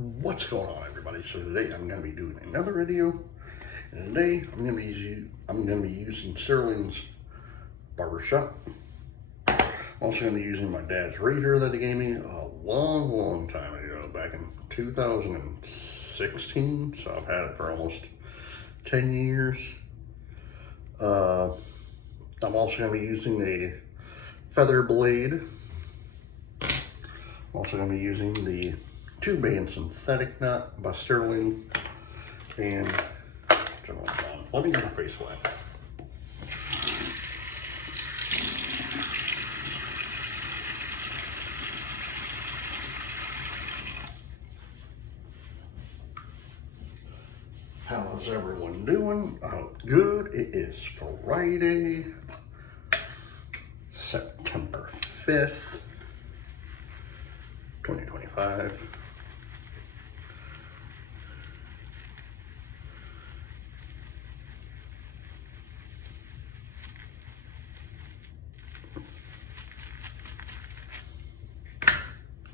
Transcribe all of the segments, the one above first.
What's going on, everybody? So today I'm going to be doing another video, and today I'm going to be using Stirling's Barbershop. I'm also going to be using my dad's razor that he gave me a long time ago, back in 2016. So I've had it for almost 10 years. I'm also going to be using a feather blade. I'm also going to be using the 2-band synthetic knot by Stirling, and let me get my face wet. How's everyone doing? I hope good. It is Friday, September 5th, 2025.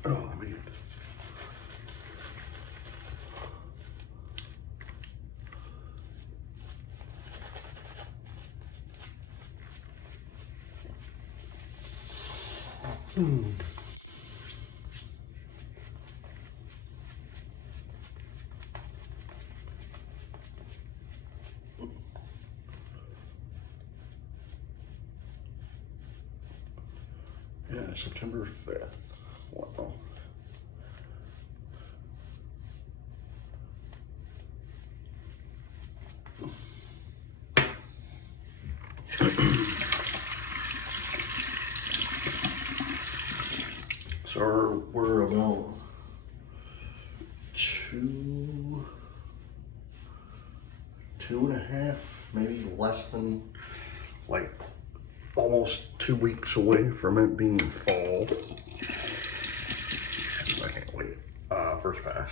Oh, man. Yeah, September 5th. Wow. So we're about two and a half, maybe less than, like, almost 2 weeks away from it being fall. I can't wait. First pass.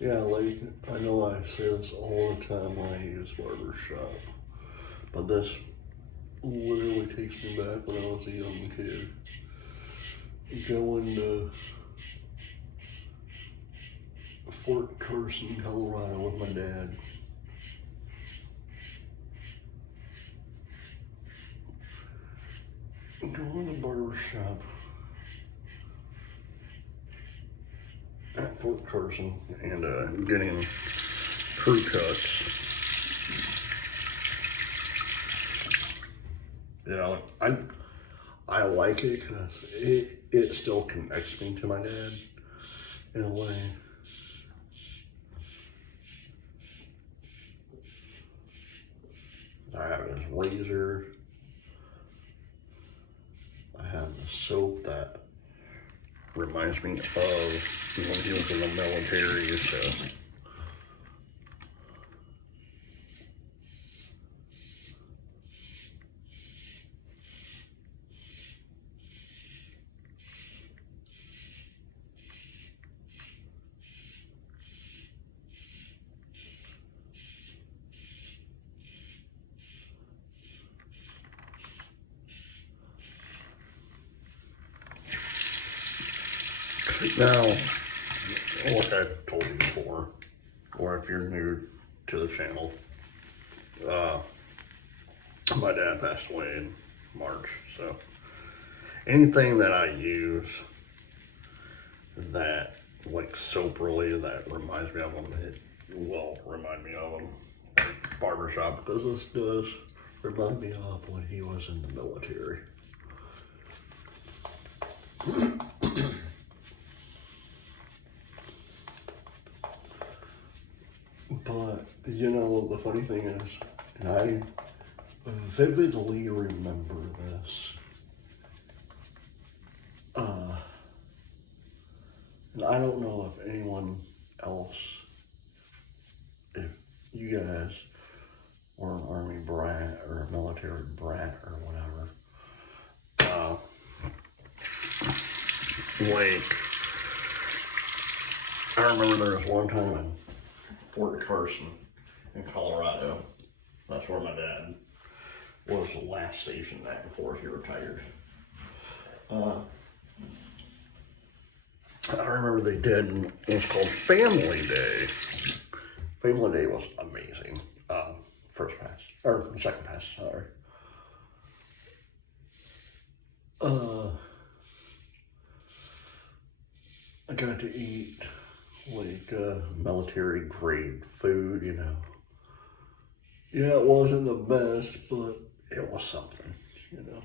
Yeah, like, I know I say this all the time when I use Barbershop, but this literally takes me back when I was a young kid. Going to Fort Carson, Colorado with my dad. Going to the barbershop at Fort Carson and getting crew cuts. You know, I like it because it still connects me to my dad in a way. I have his razor. I have the soap that reminds me of when he was in the military, so. Now, like I told you before, or if you're new to the channel, my dad passed away in March, so anything that I use that, like, soap related, that reminds me of him, it will remind me of him. Like Barbershop, because this does remind me of when he was in the military. But, you know, the funny thing is, and I vividly remember this, and I don't know if anyone else, if you guys were an army brat or a military brat or whatever, like, I remember there was one time in Fort Carson in Colorado. That's where my dad was the last station that before he retired. I remember they did, it was called Family Day. Family Day was amazing. First pass, or second pass, sorry. I got to eat like military grade food, you know. Yeah, it wasn't the best, but it was something, you know.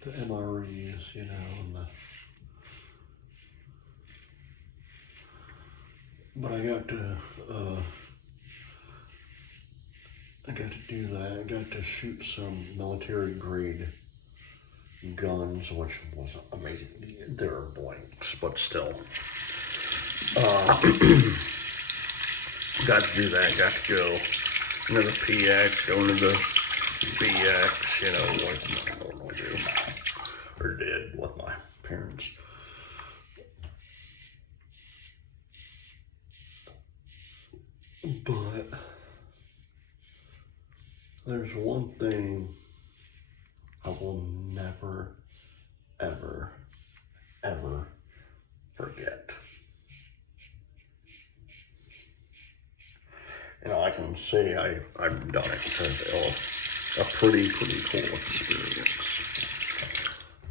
The MREs, you know, and but I got to do that. I got to shoot some military grade guns, which was amazing. They were blanks, but still. Got to do that. Got to go into the PX, go into the BX, you know, like I normally do, or did with my parents. But there's one thing I will never, ever, ever forget. You know, I can say I've done it because it was a pretty cool experience.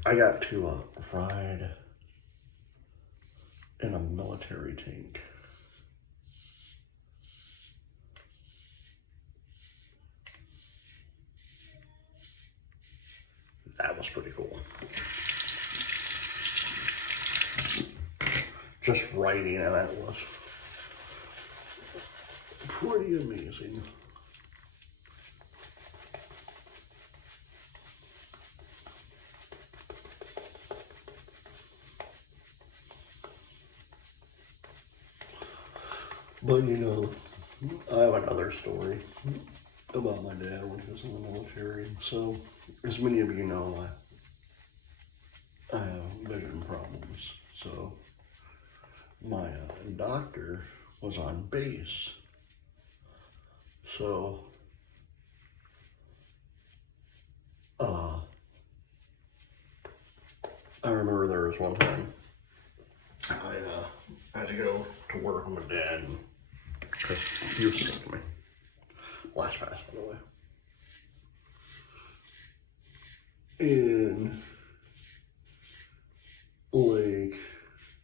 I got to ride in a military tank. That was pretty cool. Just riding in it was pretty amazing. But you know, I have another story about my dad when he was in the military. So, as many of you know, I have vision problems. So, my doctor was on base. So, I remember there was one time I had to go to work with my dad because he was sick of me. Last pass, by the way. And like,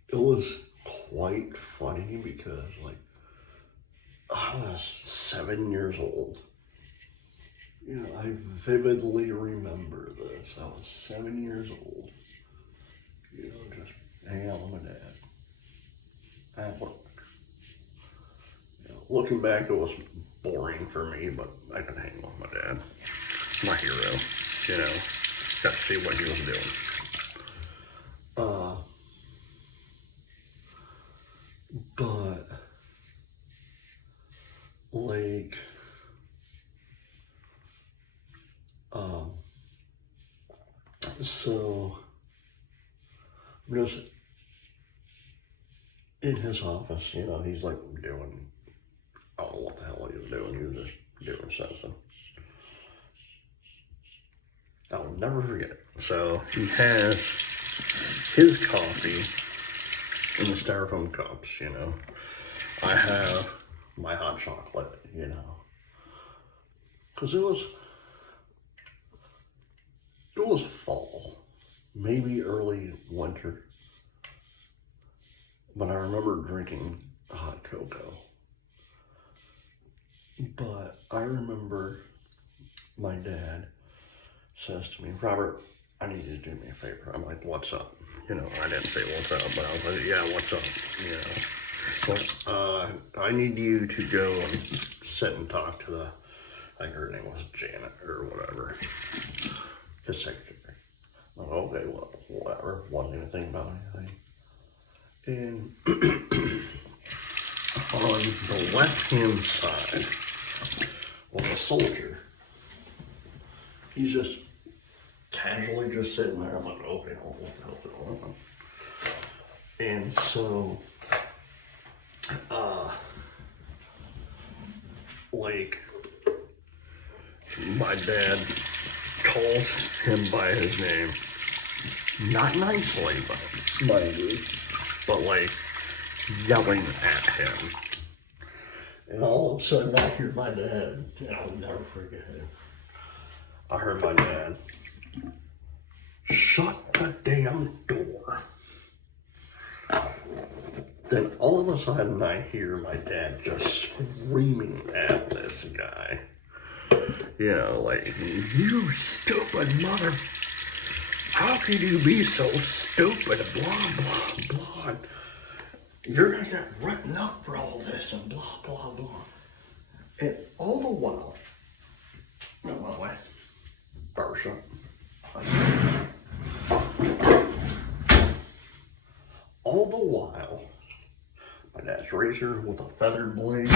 it was quite funny because like, I was 7 years old. You know, I vividly remember this. I was 7 years old. You know, just hanging out with my dad at work. You know, looking back, it was boring for me, but I could hang with my dad. My hero, you know, got to see what he was doing. But like, so I'm just in his office, you know, he's like doing, I don't know what the hell he was doing, he was just doing something. I'll never forget. So he has his coffee in the styrofoam cups, you know. I have my hot chocolate, you know. Because it was fall, maybe early winter. But I remember drinking hot cocoa. But I remember my dad says to me, Robert, I need you to do me a favor. I'm like, what's up? You know, I didn't say what's up, but I was like, yeah, what's up? You know, but I need you to go and sit and talk to the, I think her name was Janet or whatever, his secretary. I'm like, okay, well, whatever. Wasn't even thinking about anything. And on the left-hand side was a soldier. He's just casually just sitting there. I'm like, okay, what the hell's going on? And so, like, my dad calls him by his name. Not nicely, but like yelling at him. And all of a sudden I hear my dad, and I'll never forget it. I heard my dad, shut the damn door. Then all of a sudden I hear my dad just screaming at this guy. You know, like, you stupid mother, how could you be so stupid, blah, blah, blah. You're gonna get written up for all this and blah, blah, blah. And all the while, no, by the way, Barbershop. All the while, my dad's razor with a feathered blade.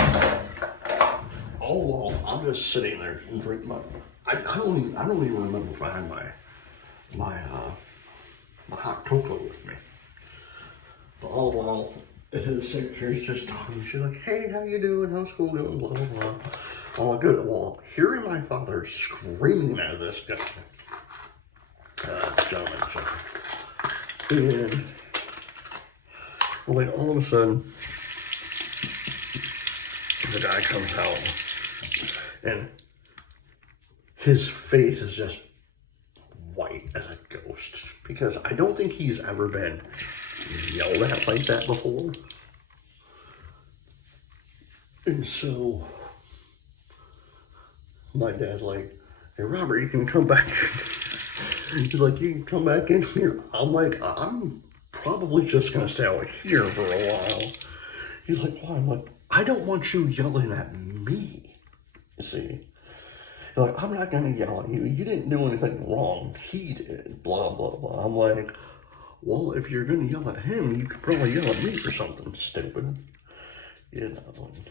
All along, I'm just sitting there and drinking my. I don't even remember if I had my hot cocoa with me. But all the while, his secretary's just talking. She's like, "Hey, how you doing? How's school going? Blah blah blah." Oh, good. Well, hearing my father screaming at this guy, gentleman, and like all of a sudden, the guy comes out. And his face is just white as a ghost. Because I don't think he's ever been yelled at like that before. And so, my dad's like, "Hey, Robert, you can come back." He's like, "You can come back in here." I'm like, "I'm probably just going to stay out here for a while." He's like, "Why?" I'm like, "I don't want you yelling at me. You see, like, I'm not gonna yell at you. You didn't do anything wrong. He did. Blah blah blah." I'm like, "Well, if you're gonna yell at him, you could probably yell at me for something stupid, you know." And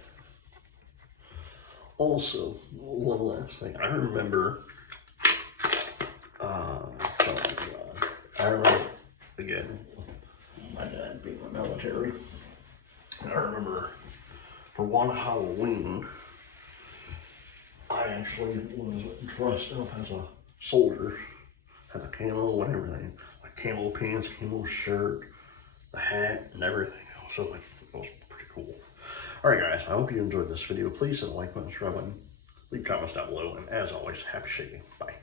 also, one last thing. I remember. Oh God. I remember again. My dad being in the military. I remember for one Halloween. I actually was dressed up as a soldier, had the camo and everything, like camo pants, camo shirt, the hat, and everything else. So like, it was pretty cool. All right, guys, I hope you enjoyed this video. Please hit the like button, subscribe button, leave comments down below, and as always, happy shading. Bye.